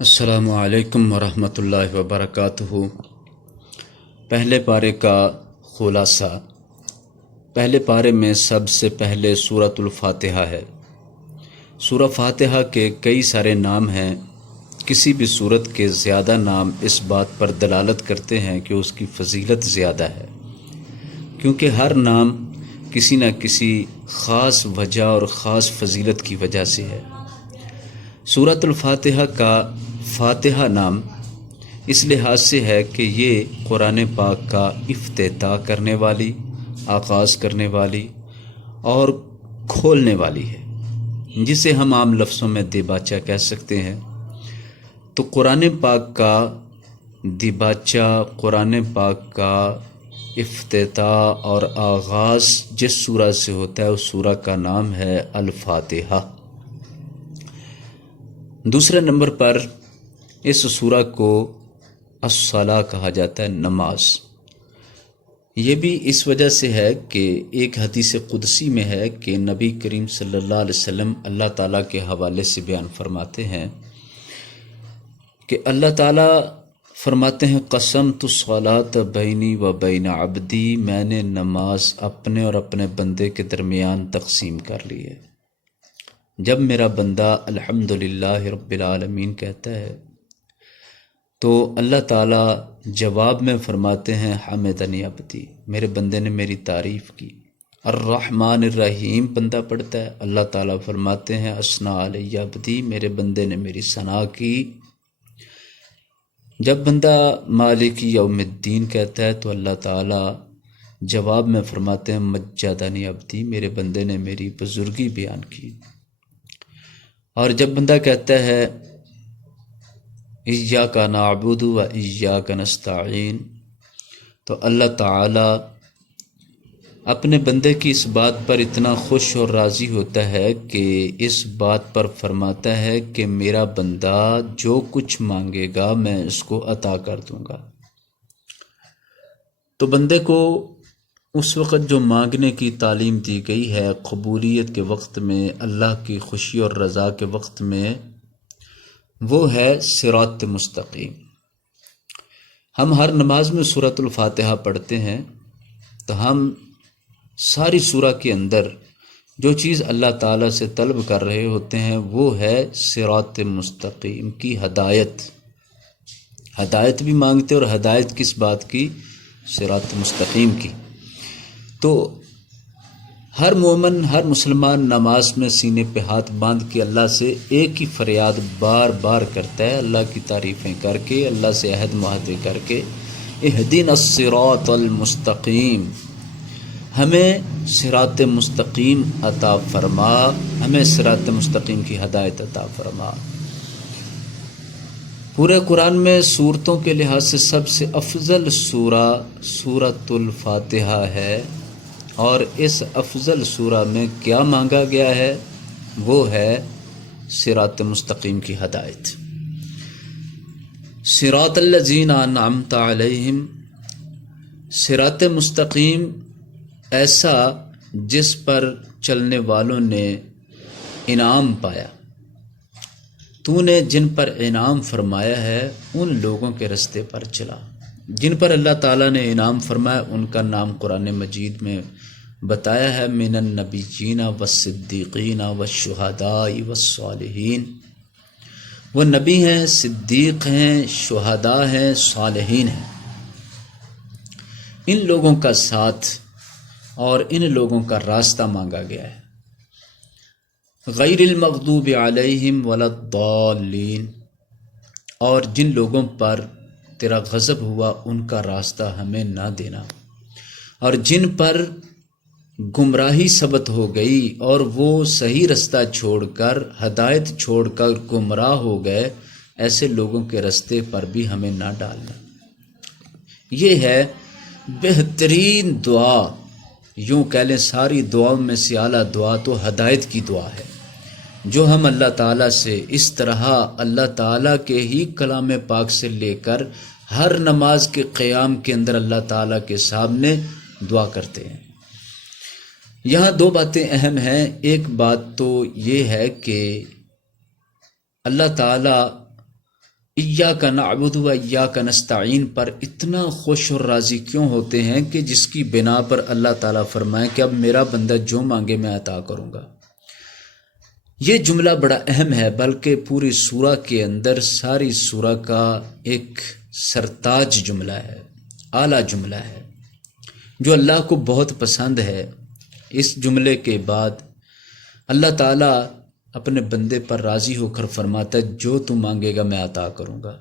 السلام علیکم ورحمۃ اللہ وبرکاتہ۔ پہلے پارے کا خلاصہ۔ پہلے پارے میں سب سے پہلے سورۃ الفاتحہ ہے۔ سورہ فاتحہ کے کئی سارے نام ہیں۔ کسی بھی سورت کے زیادہ نام اس بات پر دلالت کرتے ہیں کہ اس کی فضیلت زیادہ ہے، کیونکہ ہر نام کسی نہ کسی خاص وجہ اور خاص فضیلت کی وجہ سے ہے۔ سورۃ الفاتحہ کا فاتحہ نام اس لحاظ سے ہے کہ یہ قرآن پاک کا افتتاح کرنے والی، آغاز کرنے والی اور کھولنے والی ہے، جسے ہم عام لفظوں میں دیباچہ کہہ سکتے ہیں۔ تو قرآن پاک کا دیباچہ، قرآن پاک کا افتتاح اور آغاز جس سورہ سے ہوتا ہے اس سورہ کا نام ہے الفاتحہ۔ دوسرے نمبر پر اس سورہ کو الصلاۃ کہا جاتا ہے، نماز۔ یہ بھی اس وجہ سے ہے کہ ایک حدیث قدسی میں ہے کہ نبی کریم صلی اللہ علیہ وسلم اللہ تعالیٰ کے حوالے سے بیان فرماتے ہیں کہ اللہ تعالیٰ فرماتے ہیں، قسمت الصلاۃ بینی و بین عبدی، میں نے نماز اپنے اور اپنے بندے کے درمیان تقسیم کر لی ہے۔ جب میرا بندہ الحمدللہ رب العالمین کہتا ہے تو اللہ تعالیٰ جواب میں فرماتے ہیں، حمدنی عبدی، میرے بندے نے میری تعریف کی۔ الرحمن الرحیم بندہ پڑھتا ہے، اللہ تعالیٰ فرماتے ہیں، اثنا علی عبدی، میرے بندے نے میری ثنا کی۔ جب بندہ مالک یوم الدین کہتا ہے تو اللہ تعالیٰ جواب میں فرماتے ہیں، مجدنی عبدی، میرے بندے نے میری بزرگی بیان کی۔ اور جب بندہ کہتا ہے ایاک نعبد و ایاک نستعین، تو اللہ تعالیٰ اپنے بندے کی اس بات پر اتنا خوش اور راضی ہوتا ہے کہ اس بات پر فرماتا ہے کہ میرا بندہ جو کچھ مانگے گا میں اس کو عطا کر دوں گا۔ تو بندے کو اس وقت جو مانگنے کی تعلیم دی گئی ہے قبولیت کے وقت میں، اللہ کی خوشی اور رضا کے وقت میں، وہ ہے صراط مستقیم۔ ہم ہر نماز میں سورۃ الفاتحہ پڑھتے ہیں تو ہم ساری سورہ کے اندر جو چیز اللہ تعالیٰ سے طلب کر رہے ہوتے ہیں وہ ہے صراط مستقیم کی ہدایت۔ ہدایت بھی مانگتے اور ہدایت کس بات کی؟ صراط مستقیم کی۔ تو ہر مومن، ہر مسلمان نماز میں سینے پہ ہاتھ باندھ کے اللہ سے ایک ہی فریاد بار بار کرتا ہے، اللہ کی تعریفیں کر کے، اللہ سے عہد معاہدے کر کے، اہدنا الصراط المستقیم، ہمیں صراط مستقیم عطا فرما، ہمیں صراط مستقیم کی ہدایت عطا فرما۔ پورے قرآن میں سورتوں کے لحاظ سے سب سے افضل سورہ سورۃ الفاتحہ ہے، اور اس افضل سورہ میں کیا مانگا گیا ہے؟ وہ ہے صراط مستقیم کی ہدایت۔ صراط الذین انعمت علیہم، صراط مستقیم ایسا جس پر چلنے والوں نے انعام پایا۔ تو نے جن پر انعام فرمایا ہے ان لوگوں کے رستے پر چلا۔ جن پر اللہ تعالیٰ نے انعام فرمایا ان کا نام قرآن مجید میں بتایا ہے، من النبیین والصدیقین والشہداء والصالحین۔ وہ نبی ہیں، صدیق ہیں، شہداء ہیں، صالحین ہیں۔ ان لوگوں کا ساتھ اور ان لوگوں کا راستہ مانگا گیا ہے۔ غیر المغضوب علیہم ولا الضالین، اور جن لوگوں پر تیرا غضب ہوا ان کا راستہ ہمیں نہ دینا، اور جن پر گمراہی ثبت ہو گئی اور وہ صحیح رستہ چھوڑ کر، ہدایت چھوڑ کر گمراہ ہو گئے، ایسے لوگوں کے رستے پر بھی ہمیں نہ ڈالنا۔ یہ ہے بہترین دعا، یوں کہہ لیں ساری دعاؤں میں سے اعلیٰ دعا تو ہدایت کی دعا ہے، جو ہم اللہ تعالیٰ سے اس طرح اللہ تعالیٰ کے ہی کلام پاک سے لے کر ہر نماز کے قیام کے اندر اللہ تعالیٰ کے سامنے دعا کرتے ہیں۔ یہاں دو باتیں اہم ہیں۔ ایک بات تو یہ ہے کہ اللہ تعالیٰ ایاک نعبد و ایاک نستعین پر اتنا خوش اور راضی کیوں ہوتے ہیں کہ جس کی بنا پر اللہ تعالیٰ فرمائے کہ اب میرا بندہ جو مانگے میں عطا کروں گا۔ یہ جملہ بڑا اہم ہے، بلکہ پوری سورہ کے اندر ساری سورہ کا ایک سرتاج جملہ ہے، اعلیٰ جملہ ہے جو اللہ کو بہت پسند ہے۔ اس جملے کے بعد اللہ تعالیٰ اپنے بندے پر راضی ہو کر فرماتا ہے جو تو مانگے گا میں عطا کروں گا۔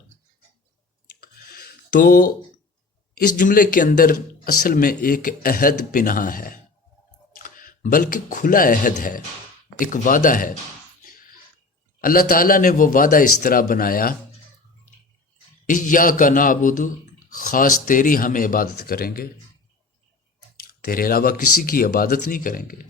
تو اس جملے کے اندر اصل میں ایک عہد پنہاں ہے، بلکہ کھلا عہد ہے، ایک وعدہ ہے۔ اللہ تعالیٰ نے وہ وعدہ اس طرح بنایا، ایاک نعبد، خاص تیری ہم عبادت کریں گے، تیرے علاوہ کسی کی عبادت نہیں کریں گے،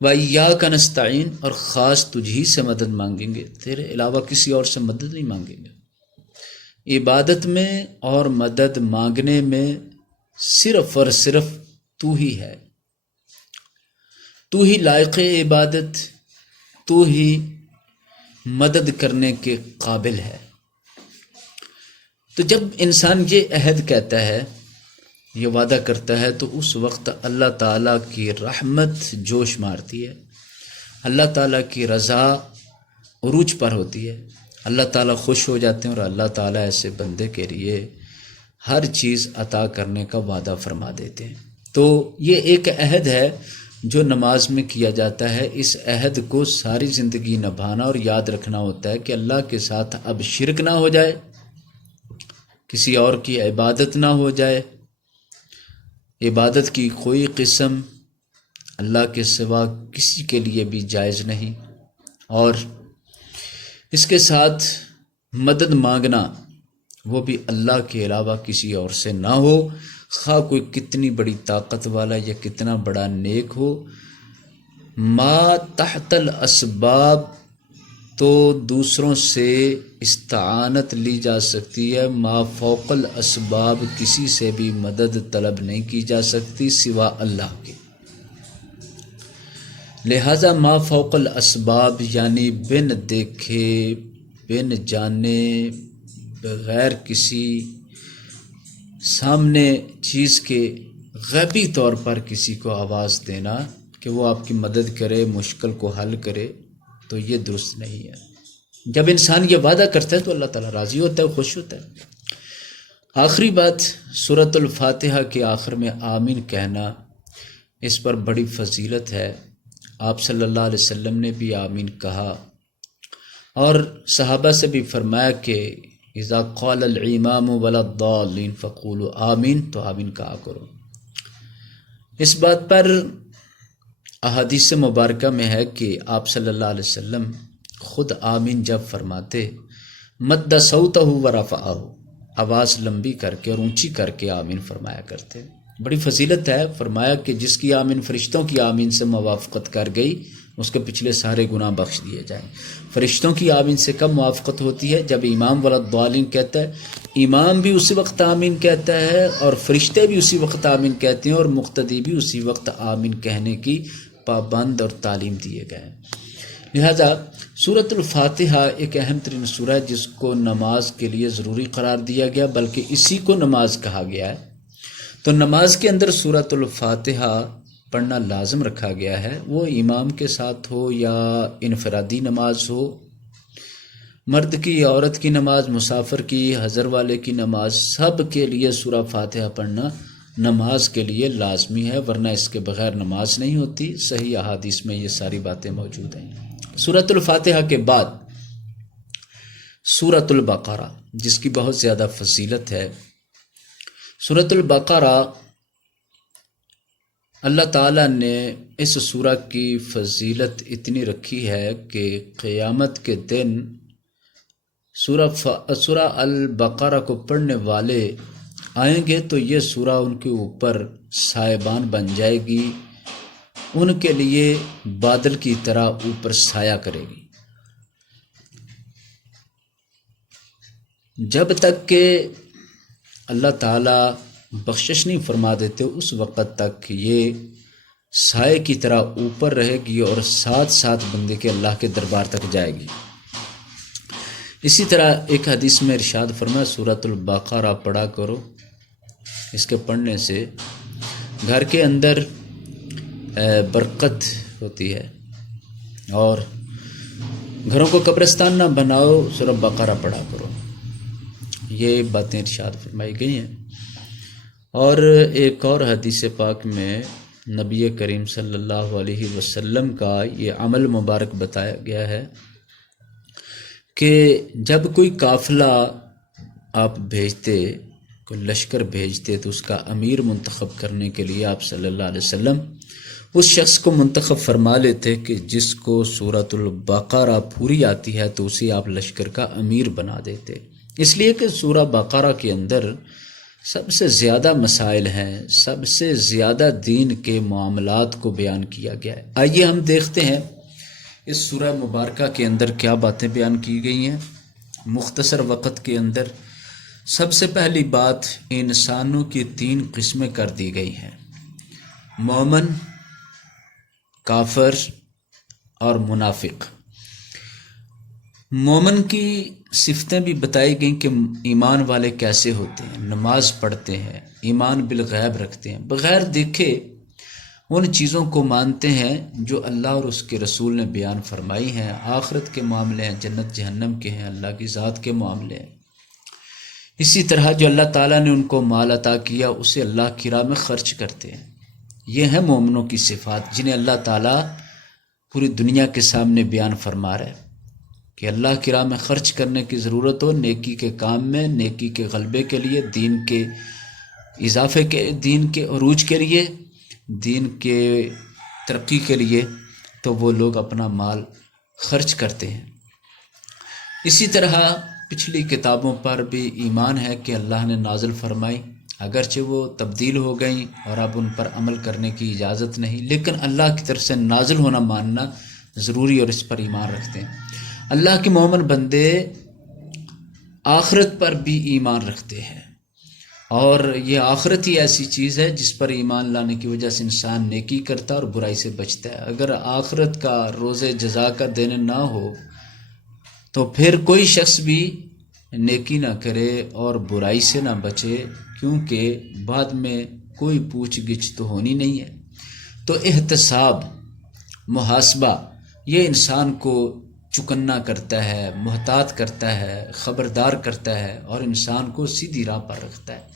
وَإِيَّاكَ نَسْتَعِينُ، اور خاص تجھی سے مدد مانگیں گے، تیرے علاوہ کسی اور سے مدد نہیں مانگیں گے۔ عبادت میں اور مدد مانگنے میں صرف اور صرف تو ہی ہے، تو ہی لائق عبادت، تو ہی مدد کرنے کے قابل ہے۔ تو جب انسان یہ عہد کہتا ہے، یہ وعدہ کرتا ہے، تو اس وقت اللہ تعالیٰ کی رحمت جوش مارتی ہے، اللہ تعالیٰ کی رضا عروج پر ہوتی ہے، اللہ تعالیٰ خوش ہو جاتے ہیں، اور اللہ تعالیٰ ایسے بندے کے لیے ہر چیز عطا کرنے کا وعدہ فرما دیتے ہیں۔ تو یہ ایک عہد ہے جو نماز میں کیا جاتا ہے۔ اس عہد کو ساری زندگی نبھانا اور یاد رکھنا ہوتا ہے کہ اللہ کے ساتھ اب شرک نہ ہو جائے، کسی اور کی عبادت نہ ہو جائے، عبادت کی کوئی قسم اللہ کے سوا کسی کے لیے بھی جائز نہیں، اور اس کے ساتھ مدد مانگنا وہ بھی اللہ کے علاوہ کسی اور سے نہ ہو، خواہ کوئی کتنی بڑی طاقت والا یا کتنا بڑا نیک ہو۔ ما تحت الاسباب تو دوسروں سے استعانت لی جا سکتی ہے، ما فوق الاسباب کسی سے بھی مدد طلب نہیں کی جا سکتی سوا اللہ کے۔ لہذا ما فوق الاسباب یعنی بن دیکھے، بن جانے، بغیر کسی سامنے چیز کے غیبی طور پر کسی کو آواز دینا کہ وہ آپ کی مدد کرے، مشکل کو حل کرے، تو یہ درست نہیں ہے۔ جب انسان یہ وعدہ کرتا ہے تو اللہ تعالیٰ راضی ہوتا ہے، خوش ہوتا ہے۔ آخری بات، سورۃ الفاتحہ کے آخر میں آمین کہنا، اس پر بڑی فضیلت ہے۔ آپ صلی اللہ علیہ وسلم نے بھی آمین کہا، اور صحابہ سے بھی فرمایا کہ اذا قال الامام ولا الضالین فقولوا آمین، تو آمین کہا کرو۔ اس بات پر احادیث مبارکہ میں ہے کہ آپ صلی اللہ علیہ وسلم خود آمین جب فرماتے، مد صوتہ ورفعہ، آواز لمبی کر کے اور اونچی کر کے آمین فرمایا کرتے۔ بڑی فضیلت ہے۔ فرمایا کہ جس کی آمین فرشتوں کی آمین سے موافقت کر گئی، اس کے پچھلے سارے گناہ بخش دیے جائیں۔ فرشتوں کی آمین سے کب موافقت ہوتی ہے؟ جب امام ولا الضالین کہتا ہے، امام بھی اسی وقت آمین کہتا ہے، اور فرشتے بھی اسی وقت آمین کہتے ہیں، اور مقتدی بھی اسی وقت آمین کہنے کی پابند اور تعلیم دیے گئے ہیں۔ لہذا سورۃ الفاتحہ ایک اہم ترین سورہ ہے جس کو نماز کے لیے ضروری قرار دیا گیا، بلکہ اسی کو نماز کہا گیا ہے۔ تو نماز کے اندر سورۃ الفاتحہ پڑھنا لازم رکھا گیا ہے، وہ امام کے ساتھ ہو یا انفرادی نماز ہو، مرد کی یا عورت کی نماز، مسافر کی، حضر والے کی نماز، سب کے لیے سورہ فاتحہ پڑھنا نماز کے لیے لازمی ہے، ورنہ اس کے بغیر نماز نہیں ہوتی۔ صحیح احادیث میں یہ ساری باتیں موجود ہیں۔ سورۃ الفاتحہ کے بعد سورۃ البقرہ، جس کی بہت زیادہ فضیلت ہے۔ سورۃ البقرہ، اللہ تعالیٰ نے اس سورہ کی فضیلت اتنی رکھی ہے کہ قیامت کے دن سورہ البقرہ کو پڑھنے والے آئیں گے تو یہ سورہ ان کے اوپر سائبان بن جائے گی، ان کے لیے بادل کی طرح اوپر سایہ کرے گی، جب تک کہ اللہ تعالیٰ بخشش نہیں فرما دیتے اس وقت تک یہ سائے کی طرح اوپر رہے گی اور ساتھ ساتھ بندے کے اللہ کے دربار تک جائے گی۔ اسی طرح ایک حدیث میں ارشاد فرمایا سورۃ البقرہ پڑھا کرو، اس کے پڑھنے سے گھر کے اندر برکت ہوتی ہے، اور گھروں کو قبرستان نہ بناؤ، سورۃ بقرہ پڑھا کرو۔ یہ باتیں ارشاد فرمائی گئی ہیں۔ اور ایک اور حدیث پاک میں نبی کریم صلی اللہ علیہ وسلم کا یہ عمل مبارک بتایا گیا ہے کہ جب کوئی قافلہ آپ بھیجتے، کوئی لشکر بھیجتے، تو اس کا امیر منتخب کرنے کے لیے آپ صلی اللہ علیہ وسلم اس شخص کو منتخب فرما لیتے کہ جس کو سورۃ البقرہ پوری آتی ہے تو اسے آپ لشکر کا امیر بنا دیتے، اس لیے کہ سورہ بقرہ کے اندر سب سے زیادہ مسائل ہیں، سب سے زیادہ دین کے معاملات کو بیان کیا گیا ہے۔ آئیے ہم دیکھتے ہیں اس سورہ مبارکہ کے اندر کیا باتیں بیان کی گئی ہیں مختصر وقت کے اندر۔ سب سے پہلی بات، انسانوں کی 3 قسمیں کر دی گئی ہیں، مومن، کافر اور منافق۔ مومن کی صفتیں بھی بتائی گئیں کہ ایمان والے کیسے ہوتے ہیں، نماز پڑھتے ہیں، ایمان بالغیب رکھتے ہیں، بغیر دیکھے ان چیزوں کو مانتے ہیں جو اللہ اور اس کے رسول نے بیان فرمائی ہیں، آخرت کے معاملے ہیں، جنت جہنم کے ہیں، اللہ کی ذات کے معاملے ہیں۔ اسی طرح جو اللہ تعالیٰ نے ان کو مال عطا کیا اسے اللہ کی راہ میں خرچ کرتے ہیں۔ یہ ہیں مومنوں کی صفات جنہیں اللہ تعالیٰ پوری دنیا کے سامنے بیان فرما رہا ہے کہ اللہ کی راہ میں خرچ کرنے کی ضرورت ہو، نیکی کے کام میں، نیکی کے غلبے کے لیے، دین کے اضافے کے، دین کے عروج کے لیے، دین کے ترقی کے لیے، تو وہ لوگ اپنا مال خرچ کرتے ہیں۔ اسی طرح پچھلی کتابوں پر بھی ایمان ہے کہ اللہ نے نازل فرمائی، اگرچہ وہ تبدیل ہو گئیں اور اب ان پر عمل کرنے کی اجازت نہیں، لیکن اللہ کی طرف سے نازل ہونا ماننا ضروری اور اس پر ایمان رکھتے ہیں۔ اللہ کے مومن بندے آخرت پر بھی ایمان رکھتے ہیں، اور یہ آخرت ہی ایسی چیز ہے جس پر ایمان لانے کی وجہ سے انسان نیکی کرتا ہے اور برائی سے بچتا ہے۔ اگر آخرت کا روز جزا کا دن نہ ہو تو پھر کوئی شخص بھی نیکی نہ کرے اور برائی سے نہ بچے، کیونکہ بعد میں کوئی پوچھ گچھ تو ہونی نہیں ہے۔ تو احتساب، محاسبہ، یہ انسان کو چکنا کرتا ہے، محتاط کرتا ہے، خبردار کرتا ہے اور انسان کو سیدھی راہ پر رکھتا ہے۔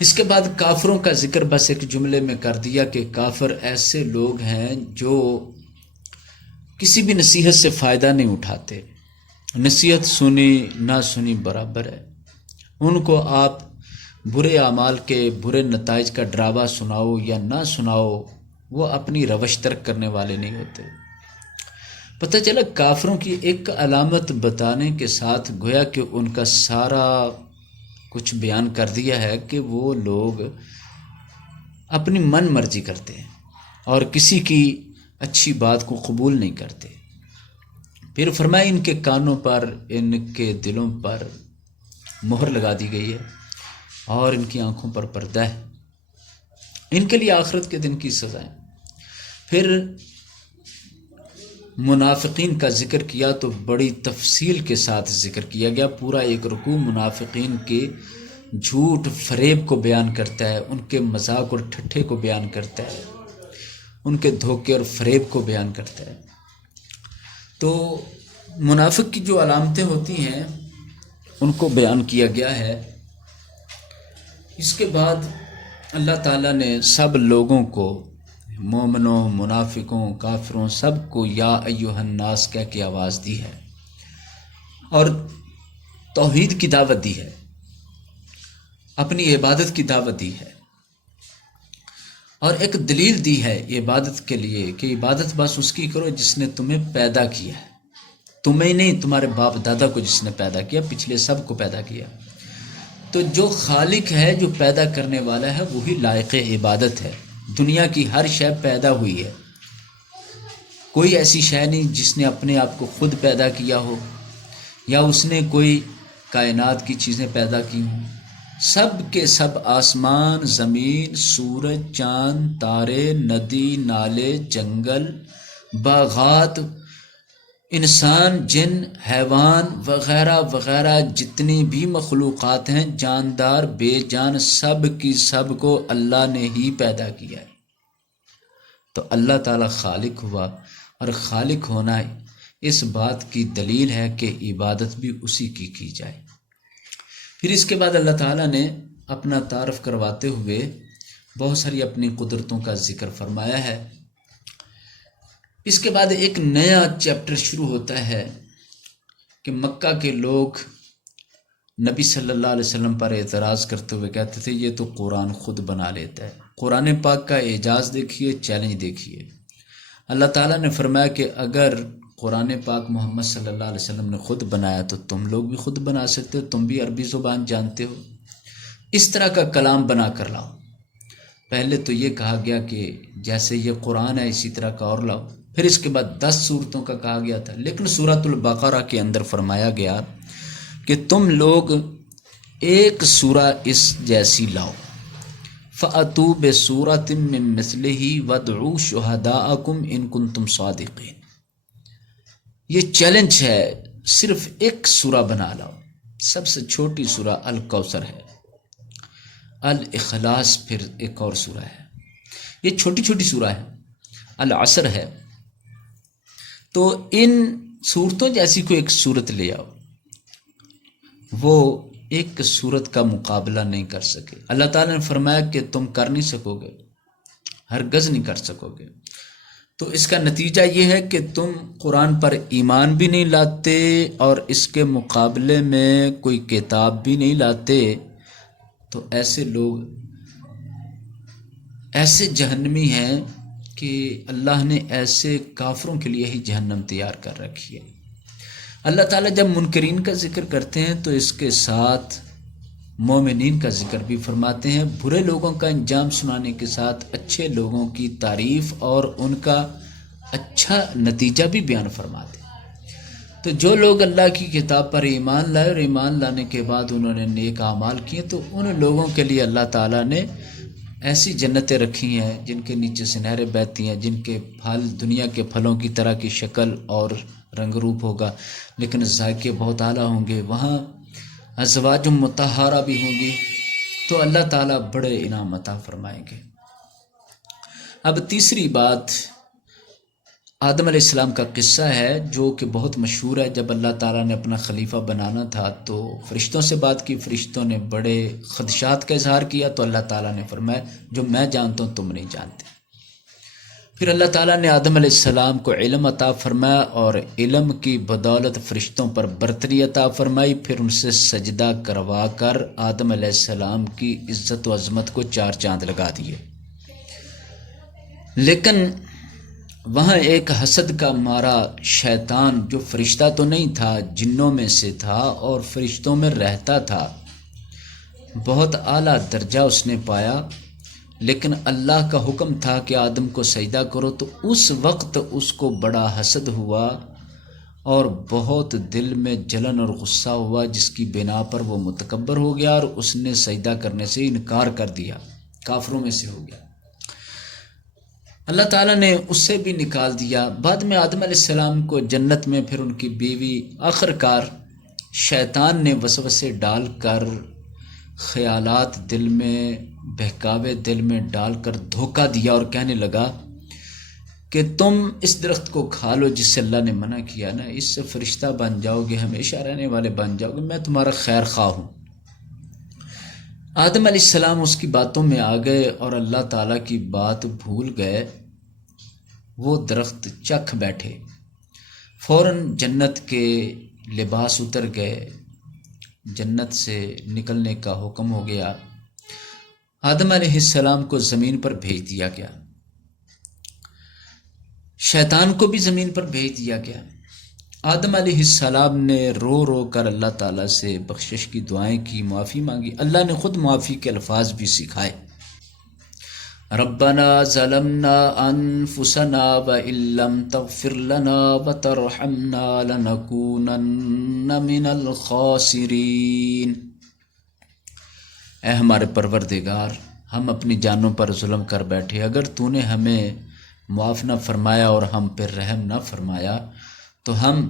اس کے بعد کافروں کا ذکر بس ایک جملے میں کر دیا کہ کافر ایسے لوگ ہیں جو کسی بھی نصیحت سے فائدہ نہیں اٹھاتے، نصیحت سنی نہ سنی برابر ہے۔ ان کو آپ برے اعمال کے برے نتائج کا ڈراوا سناؤ یا نہ سناؤ، وہ اپنی روش ترک کرنے والے نہیں ہوتے۔ پتہ چلا کافروں کی ایک علامت بتانے کے ساتھ گویا کہ ان کا سارا کچھ بیان کر دیا ہے کہ وہ لوگ اپنی من مرضی کرتے ہیں اور کسی کی اچھی بات کو قبول نہیں کرتے۔ پھر فرمایا ان کے کانوں پر، ان کے دلوں پر مہر لگا دی گئی ہے اور ان کی آنکھوں پر پردہ ہے، ان کے لیے آخرت کے دن کی سزائیں۔ پھر منافقین کا ذکر کیا تو بڑی تفصیل کے ساتھ ذکر کیا گیا، پورا ایک رکوع منافقین کے جھوٹ فریب کو بیان کرتا ہے، ان کے مذاق اور ٹھٹھے کو بیان کرتا ہے، ان کے دھوکے اور فریب کو بیان کرتا ہے۔ تو منافق کی جو علامتیں ہوتی ہیں ان کو بیان کیا گیا ہے۔ اس کے بعد اللہ تعالیٰ نے سب لوگوں کو، مومنوں، منافقوں، کافروں، سب کو یا ایھا الناس کہہ کے آواز دی ہے اور توحید کی دعوت دی ہے، اپنی عبادت کی دعوت دی ہے، اور ایک دلیل دی ہے عبادت کے لیے کہ عبادت بس اس کی کرو جس نے تمہیں پیدا کیا ہے، تمہیں نہیں، تمہارے باپ دادا کو جس نے پیدا کیا، پچھلے سب کو پیدا کیا۔ تو جو خالق ہے، جو پیدا کرنے والا ہے، وہی لائق عبادت ہے۔ دنیا کی ہر شے پیدا ہوئی ہے، کوئی ایسی شے نہیں جس نے اپنے آپ کو خود پیدا کیا ہو یا اس نے کوئی کائنات کی چیزیں پیدا کی ہوں۔ سب کے سب آسمان، زمین، سورج، چاند، تارے، ندی، نالے، جنگل، باغات، انسان، جن، حیوان وغیرہ وغیرہ جتنی بھی مخلوقات ہیں، جاندار بے جان، سب کی سب کو اللہ نے ہی پیدا کیا ہے۔ تو اللہ تعالیٰ خالق ہوا، اور خالق ہونا اس بات کی دلیل ہے کہ عبادت بھی اسی کی جائے۔ پھر اس کے بعد اللہ تعالیٰ نے اپنا تعارف کرواتے ہوئے بہت ساری اپنی قدرتوں کا ذکر فرمایا ہے۔ اس کے بعد ایک نیا چیپٹر شروع ہوتا ہے کہ مکہ کے لوگ نبی صلی اللہ علیہ وسلم پر اعتراض کرتے ہوئے کہتے تھے یہ تو قرآن خود بنا لیتا ہے۔ قرآن پاک کا اعجاز دیکھیے، چیلنج دیکھیے۔ اللہ تعالیٰ نے فرمایا کہ اگر قرآن پاک محمد صلی اللہ علیہ وسلم نے خود بنایا تو تم لوگ بھی خود بنا سکتے ہو، تم بھی عربی زبان جانتے ہو، اس طرح کا کلام بنا کر لاؤ۔ پہلے تو یہ کہا گیا کہ جیسے یہ قرآن ہے اسی طرح کا اور لاؤ، پھر اس کے بعد 10 صورتوں کا کہا گیا تھا، لیکن سورۃ البقرہ کے اندر فرمایا گیا کہ تم لوگ ایک سورہ اس جیسی لاؤ، فَأْتُوا بِسُورَةٍ مِّن مِّثْلِهِ وَادْعُوا شُهَدَاءَكُمْ إِن كُنتُمْ صَادِقِينَ۔ یہ چیلنج ہے، صرف ایک سورہ بنا لاؤ۔ سب سے چھوٹی سورہ الکوثر ہے، الاخلاص پھر ایک اور سورہ ہے، یہ چھوٹی چھوٹی سورہ ہے، العصر ہے۔ تو ان صورتوں جیسی کوئی ایک صورت لے آؤ، وہ ایک صورت کا مقابلہ نہیں کر سکے۔ اللہ تعالیٰ نے فرمایا کہ تم کر نہیں سکو گے، ہرگز نہیں کر سکو گے۔ تو اس کا نتیجہ یہ ہے کہ تم قرآن پر ایمان بھی نہیں لاتے اور اس کے مقابلے میں کوئی کتاب بھی نہیں لاتے، تو ایسے لوگ ایسے جہنمی ہیں کہ اللہ نے ایسے کافروں کے لیے ہی جہنم تیار کر رکھی ہے۔ اللہ تعالیٰ جب منکرین کا ذکر کرتے ہیں تو اس کے ساتھ مومنین کا ذکر بھی فرماتے ہیں، برے لوگوں کا انجام سنانے کے ساتھ اچھے لوگوں کی تعریف اور ان کا اچھا نتیجہ بھی بیان فرماتے ہیں۔ تو جو لوگ اللہ کی کتاب پر ایمان لائے اور ایمان لانے کے بعد انہوں نے نیک اعمال کیے، تو ان لوگوں کے لیے اللہ تعالیٰ نے ایسی جنتیں رکھی ہیں جن کے نیچے سے نہریں بہتی ہیں، جن کے پھل دنیا کے پھلوں کی طرح کی شکل اور رنگ روپ ہوگا، لیکن ذائقے بہت اعلیٰ ہوں گے۔ وہاں ازواج مطہرہ بھی ہوں گی، تو اللہ تعالیٰ بڑے انعام عطا فرمائیں گے۔ اب تیسری بات آدم علیہ السلام کا قصہ ہے جو کہ بہت مشہور ہے۔ جب اللہ تعالیٰ نے اپنا خلیفہ بنانا تھا تو فرشتوں سے بات کی، فرشتوں نے بڑے خدشات کا اظہار کیا، تو اللہ تعالیٰ نے فرمایا جو میں جانتا ہوں تم نہیں جانتے۔ پھر اللہ تعالیٰ نے آدم علیہ السلام کو علم عطا فرمایا اور علم کی بدولت فرشتوں پر برتری عطا فرمائی، پھر ان سے سجدہ کروا کر آدم علیہ السلام کی عزت و عظمت کو 4 چاند لگا دیے۔ لیکن وہاں ایک حسد کا مارا شیطان، جو فرشتہ تو نہیں تھا، جنوں میں سے تھا اور فرشتوں میں رہتا تھا، بہت اعلیٰ درجہ اس نے پایا، لیکن اللہ کا حکم تھا کہ آدم کو سجدہ کرو، تو اس وقت اس کو بڑا حسد ہوا اور بہت دل میں جلن اور غصہ ہوا، جس کی بنا پر وہ متکبر ہو گیا اور اس نے سجدہ کرنے سے انکار کر دیا، کافروں میں سے ہو گیا۔ اللہ تعالیٰ نے اس سے بھی نکال دیا۔ بعد میں آدم علیہ السلام کو جنت میں، پھر ان کی بیوی، آخر کار شیطان نے وسوسے ڈال کر، خیالات دل میں، بہکاوے دل میں ڈال کر دھوکہ دیا اور کہنے لگا کہ تم اس درخت کو کھا لو جس سے اللہ نے منع کیا نا، اس سے فرشتہ بن جاؤ گے، ہمیشہ رہنے والے بن جاؤ گے، میں تمہارا خیر خواہ ہوں۔ آدم علیہ السلام اس کی باتوں میں آ گئے اور اللہ تعالیٰ کی بات بھول گئے، وہ درخت چکھ بیٹھے، فوراً جنت کے لباس اتر گئے، جنت سے نکلنے کا حکم ہو گیا، آدم علیہ السلام کو زمین پر بھیج دیا گیا، شیطان کو بھی زمین پر بھیج دیا گیا۔ آدم علیہ السلام نے رو رو کر اللہ تعالیٰ سے بخشش کی دعائیں کی، معافی مانگی، اللہ نے خود معافی کے الفاظ بھی سکھائے۔ ربنا ظلمنا انفسنا وان لم تغفر لنا وترحمنا لنکونن من الخاسرین۔ اے ہمارے پروردگار، ہم اپنی جانوں پر ظلم کر بیٹھے، اگر تو نے ہمیں معاف نہ فرمایا اور ہم پہ رحم نہ فرمایا تو ہم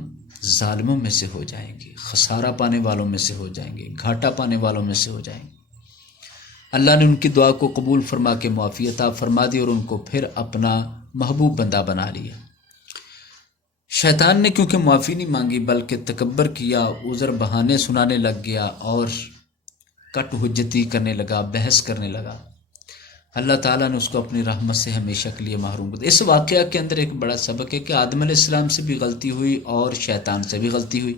ظالموں میں سے ہو جائیں گے، خسارہ پانے والوں میں سے ہو جائیں گے، گھاٹا پانے والوں میں سے ہو جائیں گے۔ اللہ نے ان کی دعا کو قبول فرما کے معافی عطا فرما دی اور ان کو پھر اپنا محبوب بندہ بنا لیا۔ شیطان نے کیونکہ معافی نہیں مانگی بلکہ تکبر کیا، عذر بہانے سنانے لگ گیا اور کٹ حجتی کرنے لگا، بحث کرنے لگا، اللہ تعالیٰ نے اس کو اپنی رحمت سے ہمیشہ کے لیے محروم کر دیا۔ اس واقعہ کے اندر ایک بڑا سبق ہے کہ آدم علیہ السلام سے بھی غلطی ہوئی اور شیطان سے بھی غلطی ہوئی۔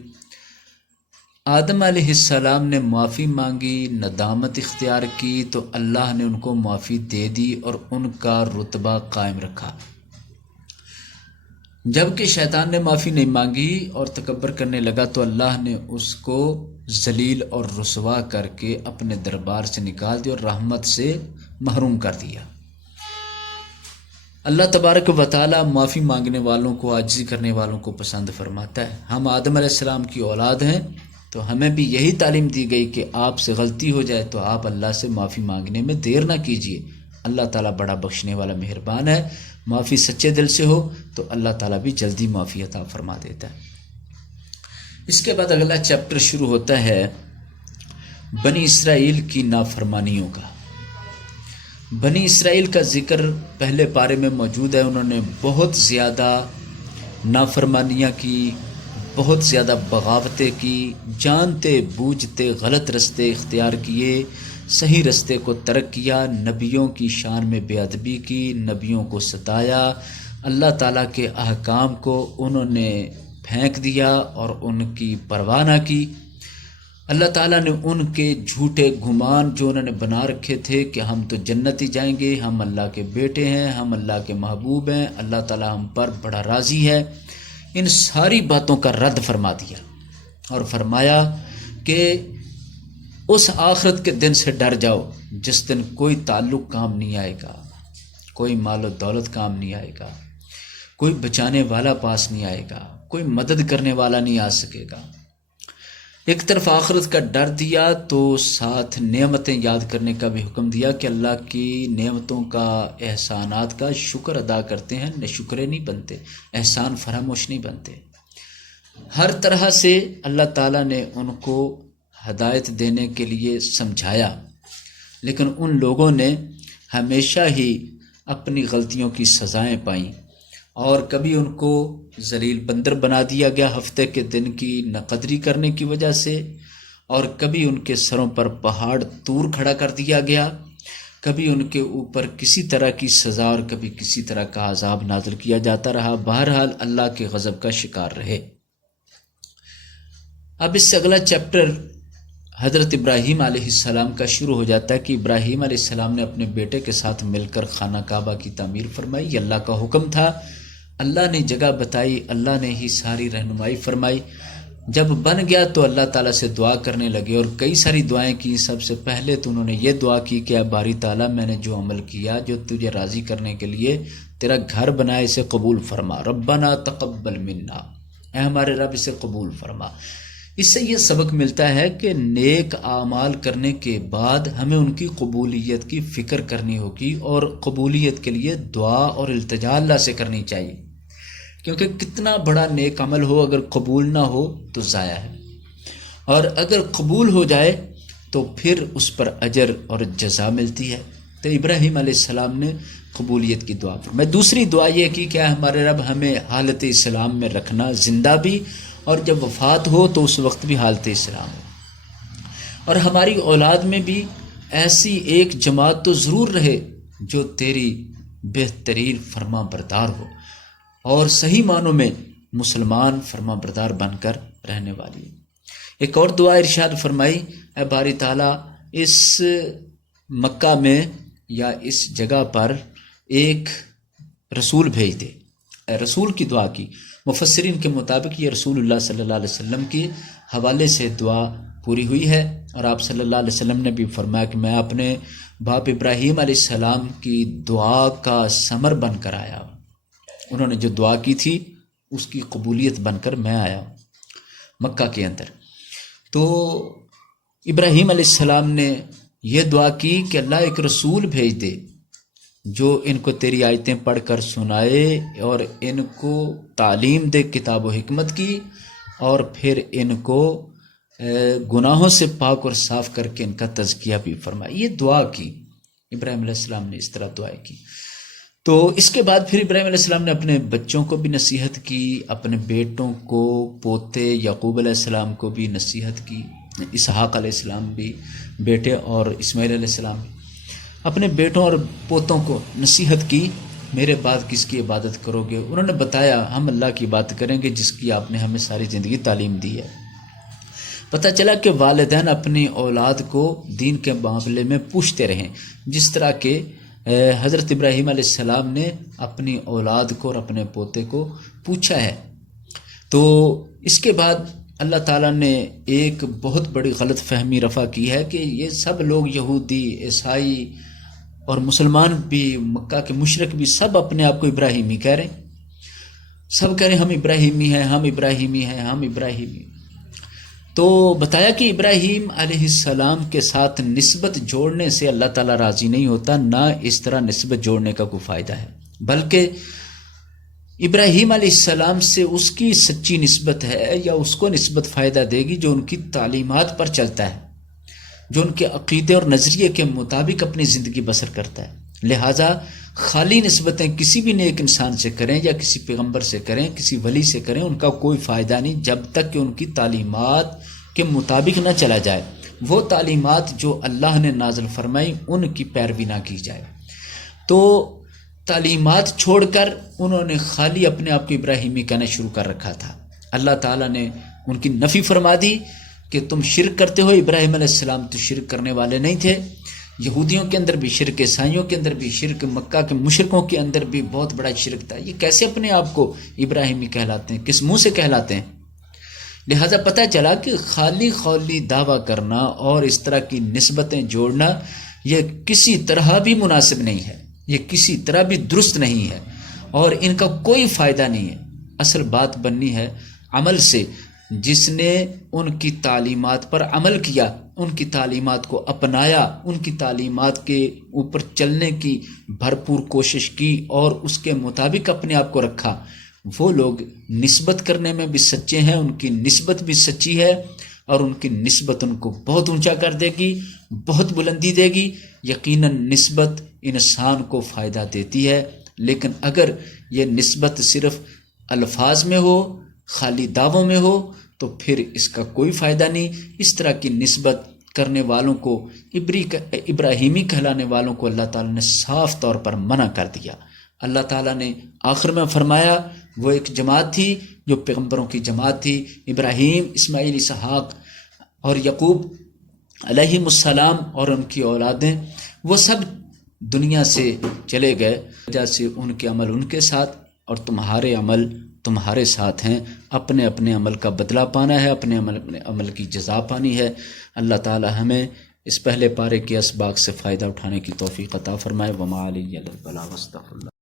آدم علیہ السلام نے معافی مانگی، ندامت اختیار کی تو اللہ نے ان کو معافی دے دی اور ان کا رتبہ قائم رکھا، جبکہ شیطان نے معافی نہیں مانگی اور تکبر کرنے لگا تو اللہ نے اس کو ذلیل اور رسوا کر کے اپنے دربار سے نکال دیا اور رحمت سے محروم کر دیا۔ اللہ تبارک و تعالی معافی مانگنے والوں کو، عاجزی کرنے والوں کو پسند فرماتا ہے۔ ہم آدم علیہ السلام کی اولاد ہیں تو ہمیں بھی یہی تعلیم دی گئی کہ آپ سے غلطی ہو جائے تو آپ اللہ سے معافی مانگنے میں دیر نہ کیجیے۔ اللہ تعالیٰ بڑا بخشنے والا مہربان ہے، معافی سچے دل سے ہو تو اللہ تعالیٰ بھی جلدی معافی عطا فرما دیتا ہے۔ اس کے بعد اگلا چیپٹر شروع ہوتا ہے بنی اسرائیل کی نافرمانیوں کا۔ بنی اسرائیل کا ذکر پہلے پارے میں موجود ہے۔ انہوں نے بہت زیادہ نافرمانیاں کی، بہت زیادہ بغاوتیں کی، جانتے بوجھتے غلط رستے اختیار کیے، صحیح رستے کو ترک کیا، نبیوں کی شان میں بے ادبی کی، نبیوں کو ستایا، اللہ تعالیٰ کے احکام کو انہوں نے پھینک دیا اور ان کی پرواہ نہ کی۔ اللہ تعالیٰ نے ان کے جھوٹے گمان جو انہوں نے بنا رکھے تھے کہ ہم تو جنت ہی جائیں گے، ہم اللہ کے بیٹے ہیں، ہم اللہ کے محبوب ہیں، اللہ تعالیٰ ہم پر بڑا راضی ہے، ان ساری باتوں کا رد فرما دیا اور فرمایا کہ اس آخرت کے دن سے ڈر جاؤ جس دن کوئی تعلق کام نہیں آئے گا، کوئی مال و دولت کام نہیں آئے گا، کوئی بچانے والا پاس نہیں آئے گا، کوئی مدد کرنے والا نہیں آ سکے گا۔ ایک طرف آخرت کا ڈر دیا تو ساتھ نعمتیں یاد کرنے کا بھی حکم دیا کہ اللہ کی نعمتوں کا، احسانات کا شکر ادا کرتے ہیں، ناشکرے نہیں بنتے، احسان فراموش نہیں بنتے۔ ہر طرح سے اللہ تعالیٰ نے ان کو ہدایت دینے کے لیے سمجھایا، لیکن ان لوگوں نے ہمیشہ ہی اپنی غلطیوں کی سزائیں پائیں اور کبھی ان کو ذلیل بندر بنا دیا گیا ہفتے کے دن کی ناقدری کرنے کی وجہ سے، اور کبھی ان کے سروں پر پہاڑ طور کھڑا کر دیا گیا، کبھی ان کے اوپر کسی طرح کی سزا اور کبھی کسی طرح کا عذاب نازل کیا جاتا رہا۔ بہرحال اللہ کے غضب کا شکار رہے۔ اب اس سے اگلا چیپٹر حضرت ابراہیم علیہ السلام کا شروع ہو جاتا ہے کہ ابراہیم علیہ السلام نے اپنے بیٹے کے ساتھ مل کر خانہ کعبہ کی تعمیر فرمائی۔ یہ اللہ کا حکم تھا، اللہ نے جگہ بتائی، اللہ نے ہی ساری رہنمائی فرمائی۔ جب بن گیا تو اللہ تعالیٰ سے دعا کرنے لگے اور کئی ساری دعائیں کی۔ سب سے پہلے تو انہوں نے یہ دعا کی کہ اے باری تعالیٰ، میں نے جو عمل کیا، جو تجھے راضی کرنے کے لیے تیرا گھر بنایا، اسے قبول فرما۔ ربنا تقبل منا، اے ہمارے رب اسے قبول فرما۔ اس سے یہ سبق ملتا ہے کہ نیک اعمال کرنے کے بعد ہمیں ان کی قبولیت کی فکر کرنی ہوگی اور قبولیت کے لیے دعا اور التجا اللہ سے کرنی چاہیے، کیونکہ کتنا بڑا نیک عمل ہو اگر قبول نہ ہو تو ضائع ہے، اور اگر قبول ہو جائے تو پھر اس پر اجر اور جزا ملتی ہے۔ تو ابراہیم علیہ السلام نے قبولیت کی دعا فرمائی۔ دوسری دعا یہ کی کہ ہمارے رب ہمیں حالت اسلام میں رکھنا، زندہ بھی، اور جب وفات ہو تو اس وقت بھی حالت اسلام ہو، اور ہماری اولاد میں بھی ایسی ایک جماعت تو ضرور رہے جو تیری بہترین فرما بردار ہو اور صحیح معنوں میں مسلمان فرما بردار بن کر رہنے والی ہے۔ ایک اور دعا ارشاد فرمائی، اے باری تعالیٰ اس مکہ میں یا اس جگہ پر ایک رسول بھیج دے۔ اے رسول کی دعا کی، مفسرین کے مطابق یہ رسول اللہ صلی اللہ علیہ وسلم کے حوالے سے دعا پوری ہوئی ہے، اور آپ صلی اللہ علیہ وسلم نے بھی فرمایا کہ میں اپنے باپ ابراہیم علیہ السلام کی دعا کا ثمر بن کر آیا ہوں۔ انہوں نے جو دعا کی تھی اس کی قبولیت بن کر میں آیا ہوں مکہ کے اندر۔ تو ابراہیم علیہ السلام نے یہ دعا کی کہ اللہ ایک رسول بھیج دے جو ان کو تیری آیتیں پڑھ کر سنائے اور ان کو تعلیم دے کتاب و حکمت کی، اور پھر ان کو گناہوں سے پاک اور صاف کر کے ان کا تزکیہ بھی فرمائے۔ یہ دعا کی ابراہیم علیہ السلام نے، اس طرح دعائیں کی۔ تو اس کے بعد پھر ابراہیم علیہ السلام نے اپنے بچوں کو بھی نصیحت کی، اپنے بیٹوں کو، پوتے یعقوب علیہ السلام کو بھی نصیحت کی، اسحاق علیہ السلام بھی بیٹے اور اسماعیل علیہ السلام بھی، اپنے بیٹوں اور پوتوں کو نصیحت کی، میرے بعد کس کی عبادت کرو گے؟ انہوں نے بتایا ہم اللہ کی بات کریں گے جس کی آپ نے ہمیں ساری زندگی تعلیم دی ہے۔ پتہ چلا کہ والدین اپنی اولاد کو دین کے معاملے میں پوچھتے رہیں، جس طرح کہ حضرت ابراہیم علیہ السلام نے اپنی اولاد کو اور اپنے پوتے کو پوچھا ہے۔ تو اس کے بعد اللہ تعالیٰ نے ایک بہت بڑی غلط فہمی رفع کی ہے کہ یہ سب لوگ یہودی، عیسائی اور مسلمان بھی، مکہ کے مشرک بھی، سب اپنے آپ کو ابراہیمی کہہ رہے ہیں، سب کہہ رہے ہیں ہم ابراہیمی ہیں، ہم ابراہیمی ہیں، ہم ابراہیمی۔ تو بتایا کہ ابراہیم علیہ السلام کے ساتھ نسبت جوڑنے سے اللہ تعالیٰ راضی نہیں ہوتا، نہ اس طرح نسبت جوڑنے کا کوئی فائدہ ہے، بلکہ ابراہیم علیہ السلام سے اس کی سچی نسبت ہے یا اس کو نسبت فائدہ دے گی جو ان کی تعلیمات پر چلتا ہے، جو ان کے عقیدے اور نظریے کے مطابق اپنی زندگی بسر کرتا ہے۔ لہٰذا خالی نسبتیں کسی بھی نیک انسان سے کریں یا کسی پیغمبر سے کریں، کسی ولی سے کریں، ان کا کوئی فائدہ نہیں جب تک کہ ان کی تعلیمات کے مطابق نہ چلا جائے، وہ تعلیمات جو اللہ نے نازل فرمائی ان کی پیروی نہ کی جائے۔ تو تعلیمات چھوڑ کر انہوں نے خالی اپنے آپ کو ابراہیمی کہنا شروع کر رکھا تھا۔ اللہ تعالیٰ نے ان کی نفی فرما دی کہ تم شرک کرتے ہو۔ ابراہیم علیہ السلام تو شرک کرنے والے نہیں تھے، یہودیوں کے اندر بھی شرک، عیسائیوں کے اندر بھی شرک، مکہ کے مشرکوں کے اندر بھی بہت بڑا شرک تھا۔ یہ کیسے اپنے آپ کو ابراہیمی کہلاتے ہیں؟ کس منہ سے کہلاتے ہیں؟ لہٰذا پتہ چلا کہ خالی دعویٰ کرنا اور اس طرح کی نسبتیں جوڑنا یہ کسی طرح بھی مناسب نہیں ہے، یہ کسی طرح بھی درست نہیں ہے، اور ان کا کوئی فائدہ نہیں ہے۔ اصل بات بننی ہے عمل سے۔ جس نے ان کی تعلیمات پر عمل کیا، ان کی تعلیمات کو اپنایا، ان کی تعلیمات کے اوپر چلنے کی بھرپور کوشش کی اور اس کے مطابق اپنے آپ کو رکھا، وہ لوگ نسبت کرنے میں بھی سچے ہیں، ان کی نسبت بھی سچی ہے، اور ان کی نسبت ان کو بہت اونچا کر دے گی، بہت بلندی دے گی۔ یقیناً نسبت انسان کو فائدہ دیتی ہے، لیکن اگر یہ نسبت صرف الفاظ میں ہو، خالی دعووں میں ہو، تو پھر اس کا کوئی فائدہ نہیں۔ اس طرح کی نسبت کرنے والوں کو، ابراہیمی کہلانے والوں کو اللہ تعالیٰ نے صاف طور پر منع کر دیا۔ اللہ تعالیٰ نے آخر میں فرمایا وہ ایک جماعت تھی جو پیغمبروں کی جماعت تھی، ابراہیم، اسماعیل، اسحاق اور یعقوب علیہم السلام اور ان کی اولادیں، وہ سب دنیا سے چلے گئے، وجہ سے ان کے عمل ان کے ساتھ اور تمہارے عمل تمہارے ساتھ ہیں۔ اپنے اپنے عمل کا بدلہ پانا ہے، اپنے عمل کی جزا پانی ہے۔ اللہ تعالی ہمیں اس پہلے پارے کے اسباق سے فائدہ اٹھانے کی توفیق عطا فرمائے۔ وما علی الا البلاغ، استغفر اللہ۔